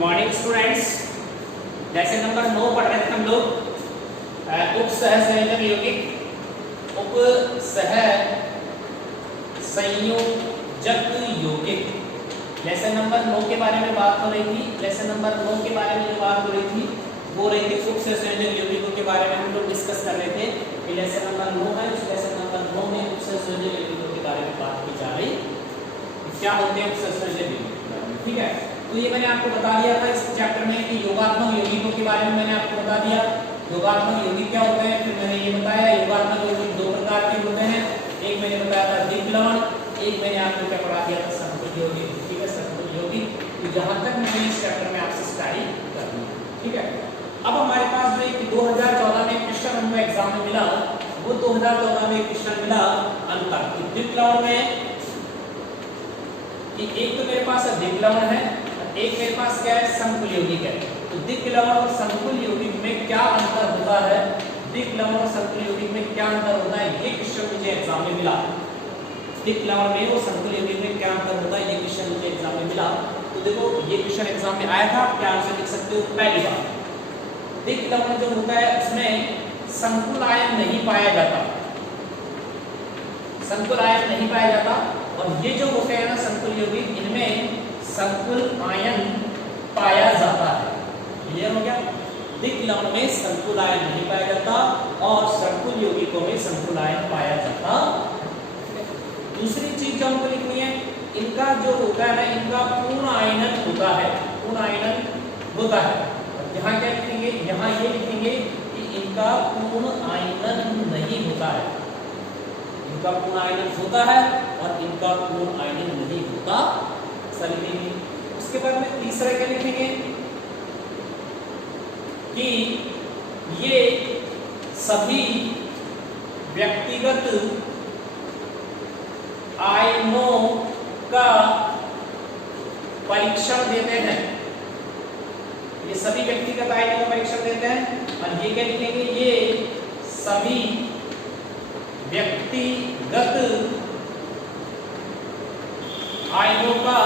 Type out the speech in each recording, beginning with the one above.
Morning students. Lesson number 9 पढ़ रहे थे हम लोग। उप सह संयोजक यौगिक, उप सह संयोजक यौगिक। लेसन नंबर 9 के बारे में बात हो रही थी। लेसन नंबर 9 के बारे में जो बात हो रही थी वो रही थी उप सह संयोजक यौगिकों के बारे में हम लोग डिस्कस कर रहे थे कि लेसन नंबर 9 है। उस लेसन नंबर 9 में उप सह संयोजक यौगिकों के बारे में बात की जा रही, क्या होते हैं उप सह संयोजक यौगिक। ठीक है, तो ये मैंने आपको बता दिया था इस चैप्टर में कि योगात्मक यौगिकों के बारे में मैंने आपको बता दिया। योगात्मक यौगिक क्या होते हैं, फिर मैंने ये बताया योगात्मक यौगिक दो प्रकार के होते हैं। एक मैंने बताया था द्विक लवण, एक मैंने आपको क्या पढ़ा दिया था संकुल यौगिक। ठीक है, संकुल यौगिक। तो जहां तक मैंने इस चैप्टर में आपसे स्टडी कर ली। ठीक है, अब हमारे पास जो एक 2014 में क्वेश्चन हमको एग्जाम में मिला, वो 2014 में क्वेश्चन मिला अंतर द्विक लवण में कि एक तो मेरे पास द्विक लवण है, एक मेरे पास क्या है संकुल यौगिक है। तो द्विक लवण और संकुल यौगिक में क्या अंतर होता है, द्विक लवण और संकुल यौगिक में क्या अंतर होता है, ये क्वेश्चन मुझे एग्जाम में मिला। द्विक लवण में और संकुल यौगिक में क्या अंतर होता है, ये क्वेश्चन मुझे एग्जाम में मिला। तो देखो ये क्वेश्चन एग्जाम में आया था, क्या आंसर लिख सकते हो। पहली बात, द्विक लवण जो होता है उसमें संकुल आयन नहीं पाया जाता, संकुल आयन नहीं पाया जाता। और ये जो होते हैं ना संकुल यौगिक, इनमें संकुल आयन पाया जाता है। क्लियर हो गया। द्विक लवण में संकुल आयन नहीं पाया जाता और संकुल यौगिकों में संकुल आयन पाया जाता। दूसरी चीज जो हमको लिखनी है, इनका जो होता है ना, इनका पूर्ण आयनन होता है, पूर्ण आयनन होता है। यहाँ क्या लिखेंगे, यहाँ ये लिखेंगे कि इनका पूर्ण आयनन नहीं होता है, इनका पूर्ण आयनन होता है और इनका पूर्ण आयनन नहीं होता, ऐसा लिखेंगे। उसके बाद में तीसरा क्या लिखेंगे कि ये सभी व्यक्तिगत आयनों का परीक्षण देते हैं, ये सभी व्यक्तिगत आयनों का परीक्षण देते हैं। और ये क्या लिखेंगे, ये सभी व्यक्तिगत आयनों का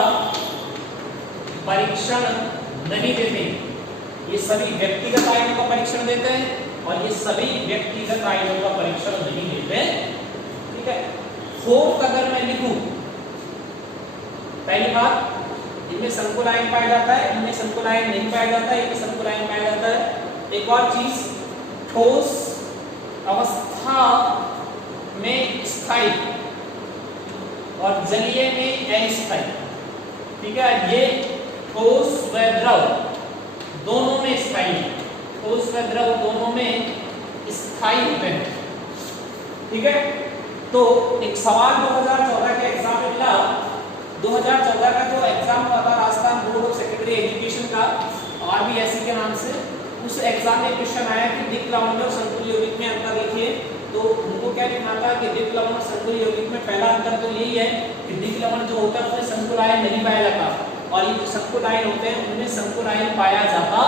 परीक्षण नहीं देते, ये सभी व्यक्तिगत आयनों का परीक्षण देते हैं और ये सभी व्यक्तिगत आयनों का परीक्षण नहीं देते। ठीक है, फोर्थ अगर मैं लिखूं, पहली बात इनमें संकुल आयन पाया जाता है, इनमें संकुल आयन नहीं पाया जाता है, इनमें संकुल आयन पाया जाता है। एक और चीज, ठोस अवस्था में स्थायी और जलीय में अस्थायी। ठीक है, ये ठोस व द्रव दोनों में स्थायी है, ठोस व द्रव दोनों में स्थायी होते हैं। ठीक है, तो एक सवाल 2014 के एग्जाम में मिला। 2014 का जो एग्जाम हुआ था Rajasthan board of secondary education का, RBSE के नाम से, उस एग्जाम में क्वेश्चन आया कि द्विक लवण और संकुल यौगिक में अंतर लिखिए। तो उनको क्या लिखना था कि द्विक लवण और संकुल यौगिक में पहला अंतर तो यही है कि द्विक लवण जो होता है उसमें संकुल आयन नहीं पाया जाता और ये जो संकुल आयन होते हैं उनमें संकुल आयन पाया जाता।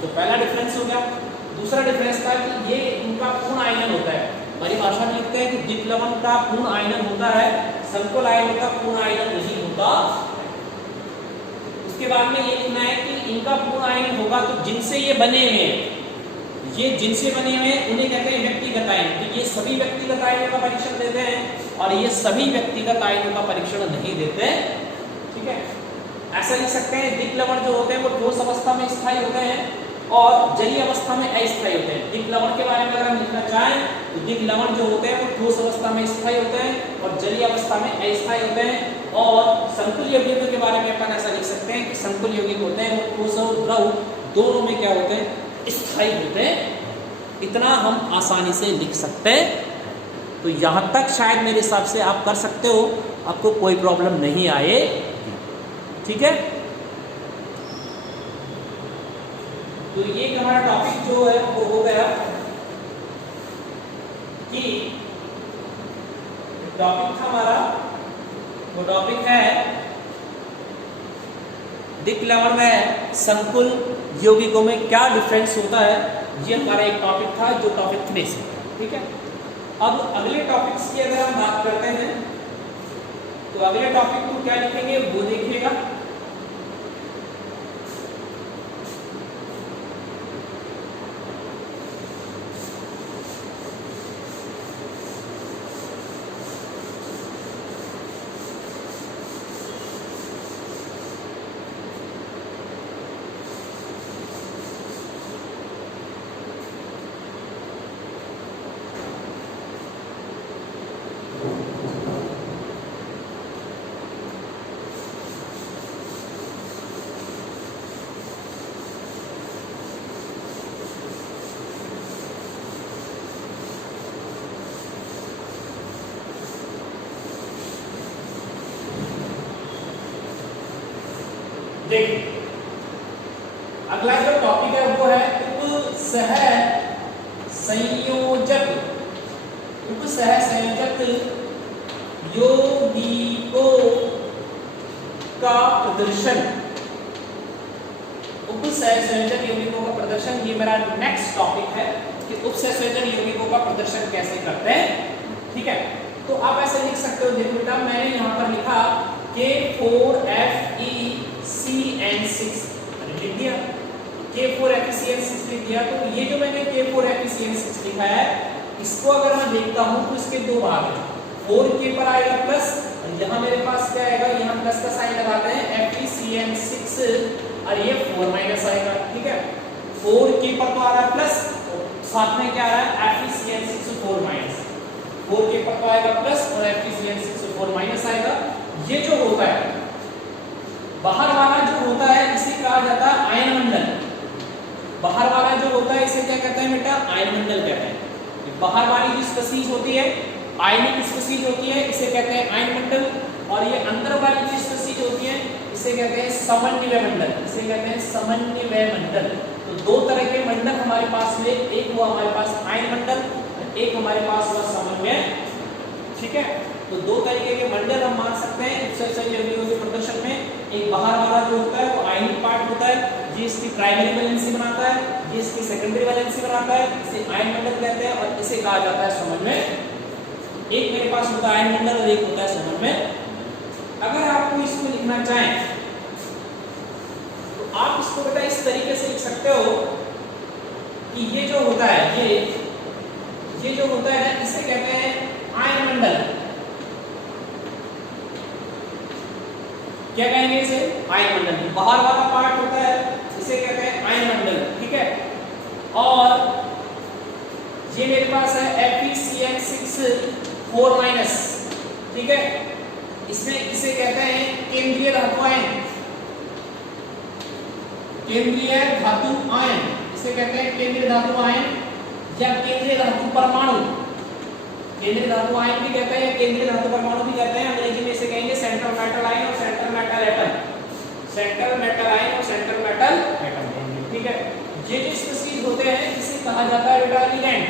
तो पहला डिफरेंस हो गया। दूसरा डिफरेंस था कि ये इनका पूर्ण आयनन होता है। हमारी भाषा में लिखते हैं कि द्विक लवण का पूर्ण आयनन होता है, संकुल आयन का पूर्ण आयनन नहीं होता। उसके बाद में ये लिखना है कि इनका पूर्ण आयनन होगा तो जिनसे ये बने हुए हैं, ये जिनसे बने हुए हैं उन्हें कहते हैं व्यक्तिगत आयन। तो ये सभी व्यक्तिगत आयनों का परीक्षण देते हैं और ये सभी व्यक्तिगत आयनों का परीक्षण नहीं देते। ठीक है, ऐसा लिख सकते हैं द्विक लवण जो होते हैं वो ठोस अवस्था में स्थायी होते हैं और जलीय अवस्था में अस्थायी होते हैं। द्विक लवण के बारे में अगर हम लिखना चाहें तो द्विक लवण जो होते हैं वो ठोस अवस्था में स्थायी होते हैं और जलीय अवस्था में अस्थायी होते हैं। और संकुल यौगिकों के बारे में अपन ऐसा लिख सकते हैं कि संकुल यौगिक होते हैं वो ठोस और द्रव दोनों में क्या होते हैं, स्थायी होते हैं। इतना हम आसानी से लिख सकते हैं। तो यहाँ तक शायद मेरे हिसाब से आप कर सकते हो, आपको कोई प्रॉब्लम नहीं आए। ठीक है, तो ये हमारा टॉपिक जो है वो हो गया कि टॉपिक था हमारा, वो टॉपिक है द्विक लवण में संकुल यौगिकों में क्या डिफरेंस होता है। ये हमारा एक टॉपिक था जो टॉपिक 3 से। ठीक है, अब अगले टॉपिक्स की अगर हम बात करते हैं तो अगले टॉपिक को क्या लिखेंगे वो देखिएगा। देखिए अगला जो टॉपिक है वो है उपसह संयोजक। उपसह संयोजक यौगिकों का प्रदर्शन। उपसह संयोजक यौगिकों का प्रदर्शन, ये मेरा नेक्स्ट टॉपिक है कि उपसह संयोजक यौगिकों का प्रदर्शन कैसे करते हैं। ठीक है, तो आप ऐसे लिख सकते हो, देखो बेटा मैंने यहाँ पर लिखा K4FeCN6 लिख दिया, K4FeCN6 लिख दिया। तो ये जो मैंने K4FeCN6 लिखा है, इसको अगर मैं देखता हूँ तो इसके दो भाग हैं, 4K पर आएगा प्लस, और यहाँ मेरे पास क्या आएगा, यहाँ प्लस का साइन लगाते हैं FeCN6 और ये 4 माइनस आएगा। ठीक है, 4K पर तो आ रहा है प्लस, साथ में क्या आ रहा है FeCN6 4 माइनस, 4K पर तो आएगा प्लस और FeCN6 4 माइनस आएगा। ये जो होता है बाहर वाला जो होता है इसे कहा जाता है आयन मंडल। बाहर वाला जो होता है इसे क्या कहते हैं बेटा, आयन मंडल कहते हैं। बाहर वाली जो स्पीशीज होती है, आयनिक स्पीशीज होती है, इसे कहते हैं आयन मंडल। और ये अंदर वाली जो स्पीशीज होती है इसे कहते हैं समन्वय मंडल, इसे कहते हैं समन्वय मंडल। तो दो तरह के मंडल हमारे पास हुए, एक हुआ हमारे पास आयन मंडल, एक हमारे पास हुआ समन्वय। ठीक है, तो दो तरीके के मंडल हम मान सकते हैं उपसह संयोजक यौगिकों के प्रदर्शन में। एक बाहर वाला जो होता है वो आयनिक पार्ट होता है, ये इसकी प्राइमरी वैलेंसी बनाता है, ये इसकी सेकेंडरी वैलेंसी बनाता है, इसे आयन मंडल कहते हैं और इसे कहा जाता है समन्वय। एक मेरे पास होता है आयन मंडल और एक होता है समन्वय। अगर आपको इसको लिखना चाहें तो आप इसको बेटा इस तरीके से लिख सकते हो कि ये जो होता है ये जो होता है इसे कहते हैं आयन मंडल। क्या कहेंगे इसे, आयन मंडल। बाहर वाला पार्ट होता है इसे कहते हैं आयन मंडल। ठीक है, और ये मेरे पास है FeCN6 4 माइनस। ठीक है, इसमें इसे कहते हैं केंद्रीय धातु आयन, केंद्रीय धातु आयन, इसे कहते हैं केंद्रीय धातु आयन या केंद्रीय धातु परमाणु। केंद्रीय धातु आयन भी कहते हैं, केंद्रीय धातु परमाणु भी कहते हैं। अंग्रेजी में इसे कहेंगे सेंट्रल मेटल आयन और central metal atom, central metal ion और सेंट्रल मेटल एटम। ठीक है, ये जो स्पीशीज होते हैं इसे कहा जाता है बेटा लिगैंड।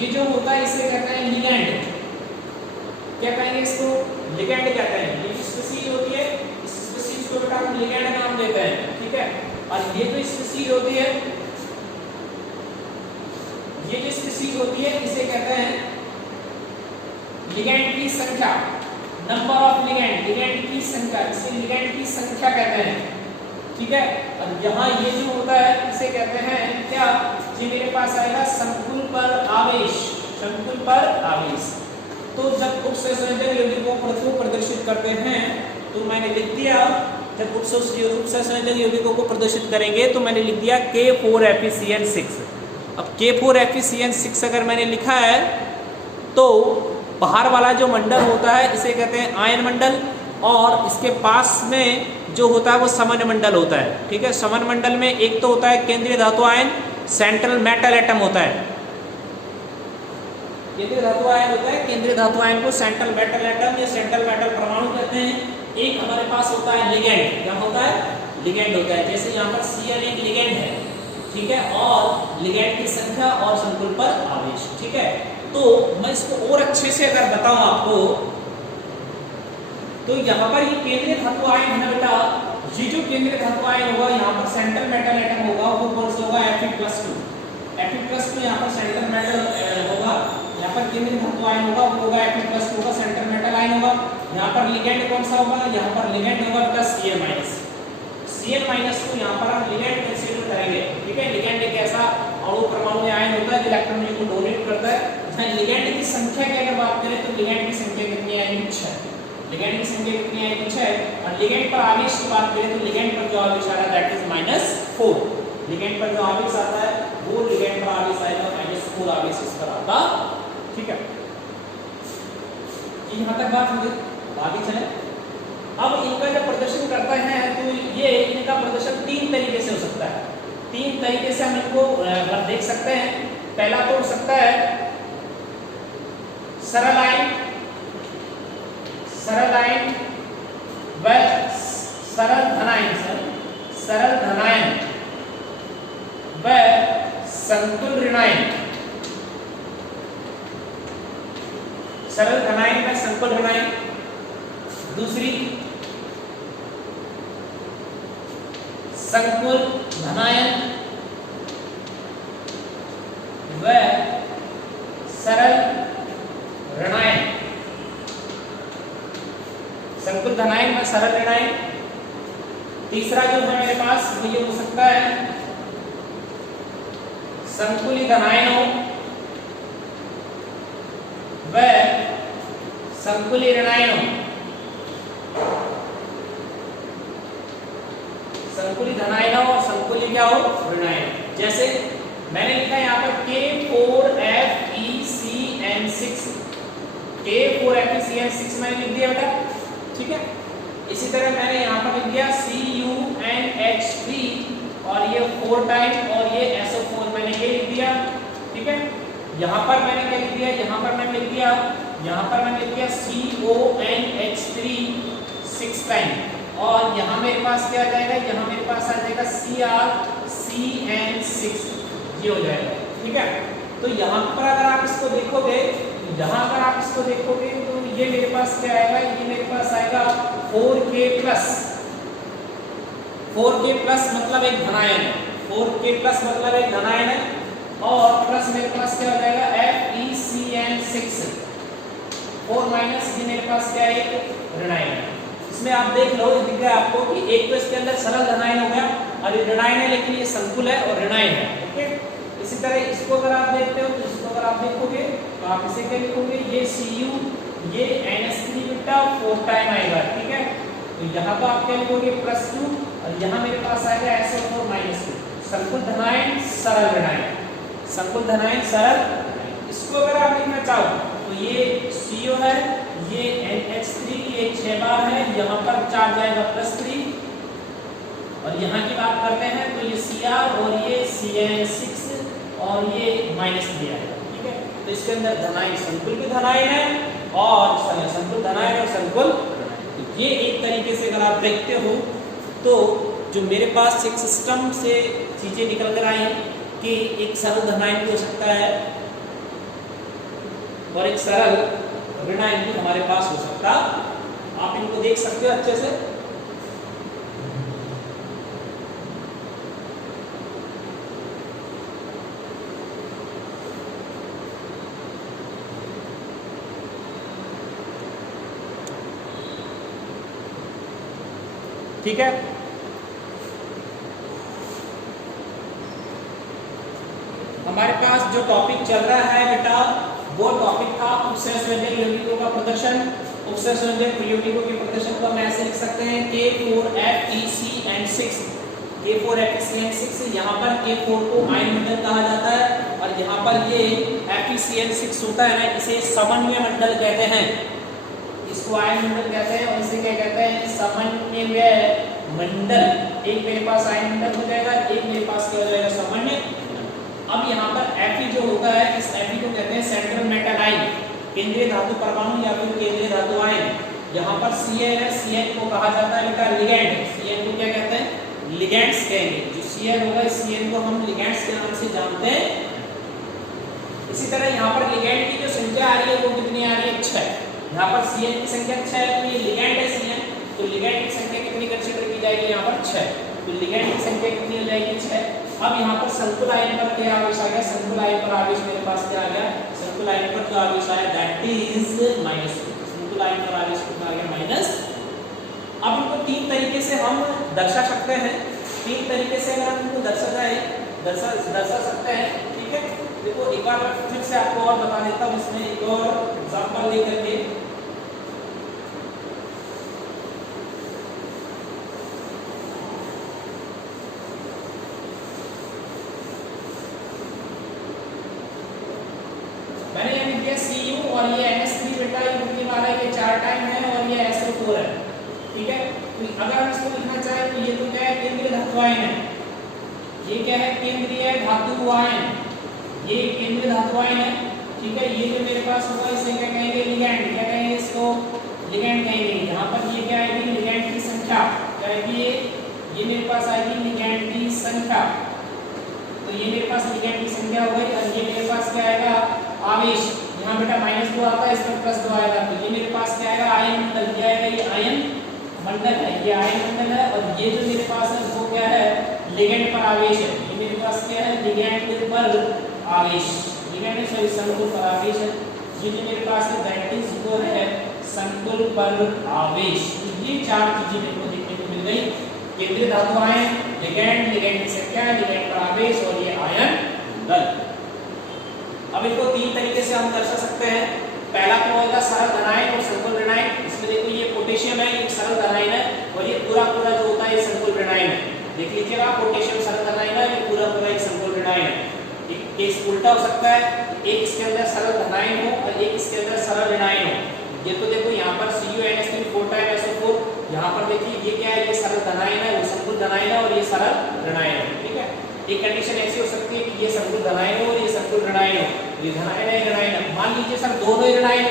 ये जो होता है इसे कहते हैं लिगैंड। क्या कहेंगे इसको, लिगैंड कहते हैं। ये जो स्पीशीज होती है इस स्पीशीज को बेटा हम लिगैंड नाम देते हैं। ठीक है, और ये जो स्पीशीज होती है, ये जो स्पीशीज होती है इसे कहते हैं लिगैंड की संख्या, नंबर ऑफ लिगैंड, लिगैंड की संख्या, इसे लिगैंड की संख्या कहते हैं। ठीक है, और यहाँ ये जो होता है इसे कहते हैं क्या, ये मेरे पास आएगा संकुल पर आवेश, संकुल पर आवेश। तो जब उपसह संयोजक यौगिकों को प्रदर्शित करते हैं तो मैंने लिख दिया, जब उपसह संयोजक यौगिकों को प्रदर्शित करेंगे तो मैंने लिख दिया K4FeCN6। अब K4FeCN6 अगर मैंने लिखा है तो बाहर वाला जो मंडल होता है इसे कहते हैं आयन मंडल, और इसके पास में जो होता है वो समन्वय मंडल होता है। ठीक है, समन्वय मंडल में एक तो होता है केंद्रीय धातु आयन, सेंट्रल मेटल एटम होता है। केंद्रीय धातु आयन होता है, केंद्रीय धातु आयन को सेंट्रल मेटल एटम या सेंट्रल मेटल परमाणु कहते हैं। एक हमारे पास होता है लिगैंड, क्या होता है, लिगैंड होता है। जैसे यहाँ पर Cl एक लिगैंड है। ठीक है, और लिगैंड की संख्या और संकुल पर आवेश। ठीक है, तो मैं इसको और अच्छे से अगर बताऊं आपको तो यहाँ पर ये केंद्रीय धातु आयन है बेटा, ये जो केंद्रीय धातु आयन होगा यहाँ पर सेंट्रल मेटल एटम होगा, वो कौन सा होगा, Fe+2। Fe+2 यहाँ पर सेंट्रल मेटल होगा, यहाँ पर केंद्रीय धातु आयन होगा वो होगा Fe+2 होगा, सेंट्रल मेटल आयन होगा। यहाँ पर लिगैंड कौन सा होगा, यहाँ पर लिगैंड होगा बेटा Cl-। Cl- को यहाँ पर हम लिगैंड कंसीडर करेंगे। ठीक है, लिगैंड एक ऐसा अणु परमाणु या आयन होता है जो इलेक्ट्रॉन को डोनेट करता है। लिगैंड की संख्या की अगर बात करें तो लिगैंड की संख्या कितनी आएगी, 6। लिगैंड की संख्या कितनी आएगी, 6। और लिगैंड पर आवेश की बात करें तो लिगैंड पर जो आवेश आ रहा है दैट इज -4। लिगैंड पर जो आवेश आता है वो लिगैंड पर आवेश आएगा -4 आवेश इस पर आता। ठीक है, यहाँ तक बात हो गई, आगे चले। अब इनका जब प्रदर्शन करते हैं तो ये इनका प्रदर्शन 3 तरीके से हो सकता है। 3 तरीके से हम इनको देख सकते हैं। पहला तो हो सकता है सरल आयन व सरल धनायन व संकुल ऋणायन। सरल धनायन व संकुल ऋणायन। दूसरी संकुल धनायन व सरल ऋणायन। संकुल धनायन व सरल ऋणायन। तीसरा जो है मेरे पास वो ये हो सकता है संकुली धनायनों व संकुली ऋणायनों। संकुली धनायनों और संकुली क्या हो ऋणायन। जैसे मैंने लिखा है यहाँ पर K4FeCN6 K4FeCN6 मैंने लिख दिया बेटा, ठीक है। इसी तरह मैंने यहाँ पर लिख दिया CuNH3 और ये 4 टाइम और ये SO4 मैंने ये लिख दिया, ठीक है। यहाँ पर मैंने क्या लिख दिया, यहाँ पर मैंने लिख दिया CONH3 6 टाइम और यहाँ मेरे पास क्या आ जाएगा, यहाँ मेरे पास आ जाएगा CrCN6 ये हो जाएगा, ठीक है। तो यहाँ पर अगर आप इसको देखोगे, यहाँ अगर आप इसको देखोगे तो ये मेरे पास क्या आएगा, ये मेरे पास आएगा 4K प्लस मतलब एक धनायन है, 4K प्लस मतलब एक धनायन है और प्लस मेरे पास क्या हो जाएगा FeCN6 4 माइनस ये मेरे पास क्या है एक ऋणायन है। इसमें आप देख लो दिख रहा है आपको कि एक तो इसके अंदर सरल धनायन हो गया और ये ऋणायन है लेकिन ये संकुल है और ऋणायन है, ओके। इसी तरह इसको अगर आप देखते हो तो इसको अगर आप देखोगे तो आप इसे क्या लिखोगे, ये Cu ये NH3 बेटा 4 टाइम आएगा, ठीक है। तो यहाँ तो आप क्या लिखोगे +2 और यहाँ मेरे पास आएगा SO4 -2। संकुल धनायन सरल ऋणायन, संकुल धनायन सरल। इसको अगर आप लिखना चाहो तो ये CO है, ये NH3 ये 6 बार है, यहाँ पर चार्ज जाएगा +3 और यहाँ की बात करते हैं तो ये Cr और ये CN6 और ये -3 आएगा, ठीक है। तो इसके अंदर धनायन संकुल भी धनायन है और संकुल धनायन और संकुल। ये एक तरीके से अगर आप देखते हो तो जो मेरे पास एक सिस्टम से चीजें निकल कर आई कि एक सरल धनायन भी हो सकता है और एक सरल ऋणायन भी हमारे पास हो सकता। आप इनको देख सकते हो अच्छे से। ठीक है, हमारे पास जो टॉपिक चल रहा है बेटा वो टॉपिक था उपसर्ग संयोजक यौगिकों का प्रदर्शन। उपसर्ग संयोजक यौगिकों के प्रदर्शन को हम ऐसे लिख सकते हैं K4FeCN6 यहाँ पर K4 को आयन मंडल कहा जाता है और यहाँ पर ये FeCN6 होता है ना, इसे समन्वय मंडल कहते हैं, इसको आयन मंडल कहते हैं और इसे क्या कहते हैं समन्वय मंडल। एक मेरे पास आयन मंडल हो जाएगा, एक मेरे पास क्या हो जाएगा समन्वय। अब यहाँ पर Fe जो होता है इस Fe को कहते हैं सेंट्रल मेटल आयन, केंद्रीय धातु परमाणु या फिर केंद्रीय धातु आयन। यहाँ पर Cl है, Cl को कहा जाता है बेटा लिगैंड। Cl को क्या कहते हैं लिगैंड्स कहेंगे। जो Cl होगा इस Cl को हम लिगैंड्स के नाम से जानते हैं। इसी तरह यहाँ पर लिगैंड की जो संख्या आ रही है वो कितनी आ रही है 6। यहाँ पर Cl की संख्या 6 है तो ये लिगैंड है Cl, तो लिगैंड की संख्या कितनी कंसीडर की जाएगी यहाँ पर 6, तो लिगैंड की संख्या कितनी हो जाएगी 6। अब यहाँ पर संकुल आयन पर क्या आवेश आ गया, संकुल आयन पर आवेश मेरे पास क्या आ गया, संकुल आयन पर जो आवेश आया दैट इज -2। संकुल आयन पर आवेश कितना आ गया -। अब इनको 3 तरीके से हम दर्शा सकते हैं, 3 तरीके से अगर हम इनको दर्शा सकते हैं, ठीक है। देखो एक बार फिर से आपको और बता देता हूँ, इसमें एक और एग्जांपल लेकर के। मैंने ये लिख दिया Cu और ये NH3 बेटा ये कितनी बार है, ये 4 टाइम है और ये SO4 है, ठीक है। तो अगर हम इसको लिखना चाहें तो ये तो क्या है केंद्रीय धातु आयन है, ये क्या है केंद्रीय धातु आयन, ये केंद्रीय धातु आयन है, ठीक है। ये जो मेरे पास होगा इसे क्या कहेंगे लिगैंड, क्या कहेंगे इसको लिगैंड कहेंगे। यहाँ पर ये क्या आएगी लिगैंड की संख्या क्या आएगी पास आएगी लिगैंड की संख्या, तो ये मेरे पास लिगैंड की संख्या हो गई। और ये मेरे पास क्या आएगा, आवेश। यहाँ बेटा -2 आता है, इसमें +2 आएगा, तो ये मेरे पास क्या आएगा, आयन मंडल। क्या आएगा, ये आयन मंडल है, ये आयन मंडल है। और ये जो मेरे पास है वो क्या है, लिगैंड पर आवेश है। ये मेरे पास क्या है, लिगैंड पर आवेश, लिगैंड सॉरी संकुल पर आवेश है। ये जो मेरे पास है दैट इज वो है संकुल पर आवेश। तो ये 4 चीजें मेरे को देखने को मिल गई, केंद्रीय धातु आयन, लिगैंड, लिगैंड की संख्या, लिगैंड पर आवेश और ये आयन दल। अब इनको 3 तरीके से हम दर्शा सकते हैं। पहला तो होगा सरल धनायन और संकुल ऋणायन। इसमें देखो ये पोटेशियम है, एक सरल धनायन है, और ये पूरा पूरा जो होता है ये संकुल ऋणायन है। देख लीजिएगा, पोटेशियम सरल धनायन है, ये पूरा पूरा एक संकुल ऋणायन है। एक केस उल्टा हो सकता है, एक इसके अंदर सरल धनायन हो और एक इसके अंदर सरल ऋणायन हो। ये तो देखो यहाँ पर CuNH3 4 टाइम SO4, यहाँ पर देखिए ये क्या है, ये सरल धनायन है, वो संकुल धनायन है, और ये सरल ऋणायन है। ठीक है, एक कंडीशन ऐसी हो सकती है कि ये संकुल धनायन हो और ये संकुल ऋणायन हो। ये धनायन है, ऋणायन है। मान लीजिए सर दोनों ही ऋणायन,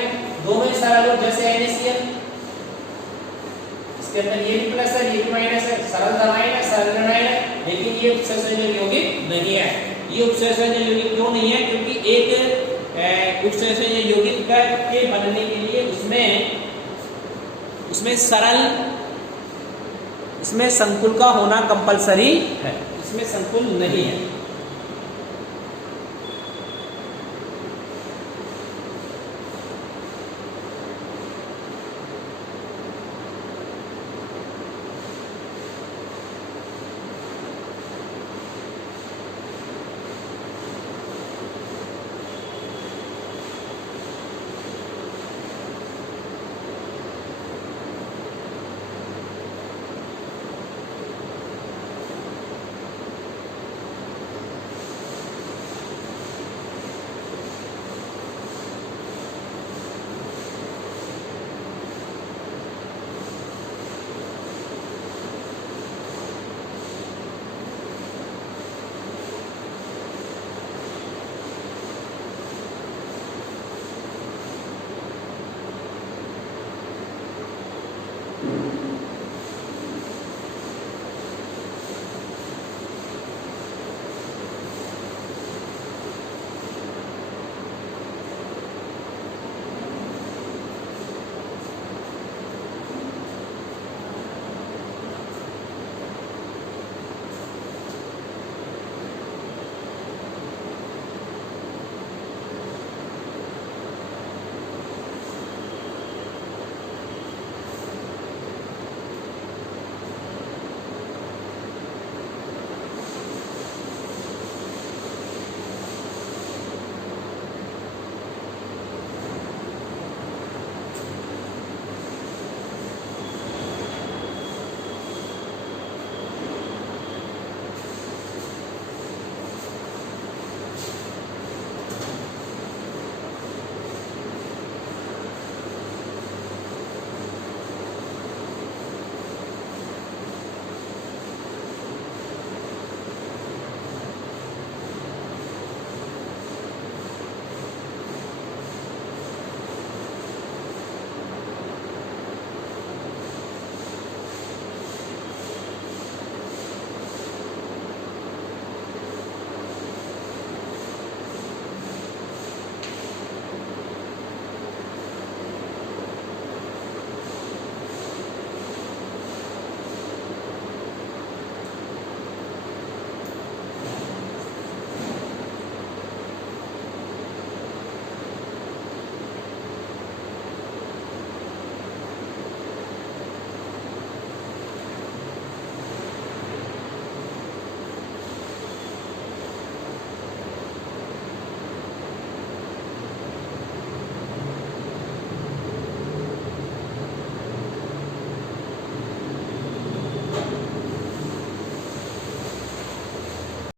दोनों ही सरल हो, जैसे NaCl, इसके अंदर ये भी प्लस है, ये भी माइनस है, सरल धनायन है, सरल ऋणायन है, लेकिन ये उत्सर्जन यौगिक नहीं है। ये उत्सर्जन यौगिक क्यों नहीं है, क्योंकि एक उत्सर्जन यौगिक के बनने के लिए इसमें संकुल का होना कंपलसरी है, इसमें संकुल नहीं है।